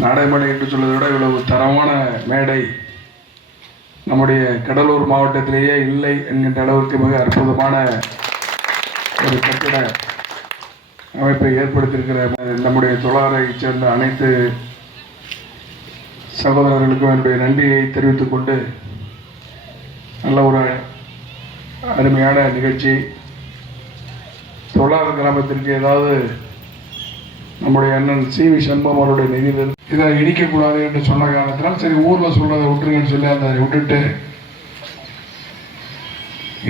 நாடைமடை என்று சொல்வதை விட இவ்வளவு தரமான மேடை நம்முடைய கடலூர் மாவட்டத்திலேயே இல்லை என்கின்ற அளவுக்கு மிக அற்புதமான ஒரு கட்டிட அமைப்பை ஏற்படுத்தியிருக்கிற நம்முடைய தொழாரை சேர்ந்த அனைத்து சகோதரர்களுக்கும் என்னுடைய நன்றியை தெரிவித்துக் கொண்டு நல்ல ஒரு அருமையான நிகழ்ச்சி. தொழிலாளர் கிராமத்திற்கு ஏதாவது நம்முடைய அண்ணன் சி வி சண்முகம் அவருடைய நிதியில் இதை இடிக்கக்கூடாது என்று சொன்ன காரணத்தினால் சரி ஊரில் சொல்கிறத விட்டுருங்கன்னு சொல்லி அதை விட்டுட்டு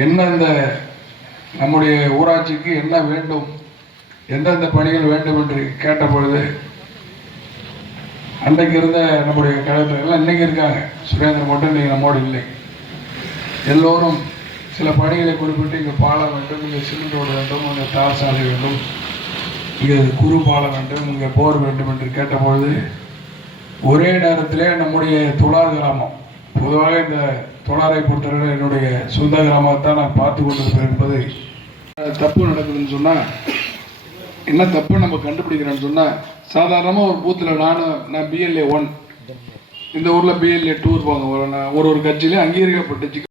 என்ன இந்த நம்முடைய ஊராட்சிக்கு என்ன வேண்டும் எந்தெந்த பணிகள் வேண்டும் என்று கேட்ட பொழுது அன்றைக்கு இருந்த நம்முடைய கழகத்தில் இன்றைக்கி இன்னைக்கு இருக்காங்க. சுரேந்திரன் மட்டும் இன்னைக்கு நம்மோடு இல்லை. எல்லோரும் சில பணிகளை குறிப்பிட்டு இங்கே பாட வேண்டும் இங்கே சிமெண்ட் ரோடு வேண்டும் இங்கே தார் சாலை வேண்டும் இங்கே குறு பாட வேண்டும் இங்கே போர் வேண்டும் என்று கேட்டபொழுது ஒரே நேரத்திலே நம்முடைய துளார் கிராமம் பொதுவாக இந்த துளாரை பொறுத்தவரை என்னுடைய சொந்த கிராமத்தை நான் பார்த்து கொண்டு என்பது தப்பு நடக்குதுன்னு சொன்னால் என்ன தப்பு நம்ம கண்டுபிடிக்கிறேன்னு சொன்னால் சாதாரணமாக ஒரு பூத்தில் நானும் நான் பிஎல்ஏ ஒன் இந்த ஊரில் பிஎல்ஏ டூர் இருப்பாங்க ஒரு நான் ஒரு ஒரு கட்சியிலே அங்கீகரிக்கப்பட்டுச்சு.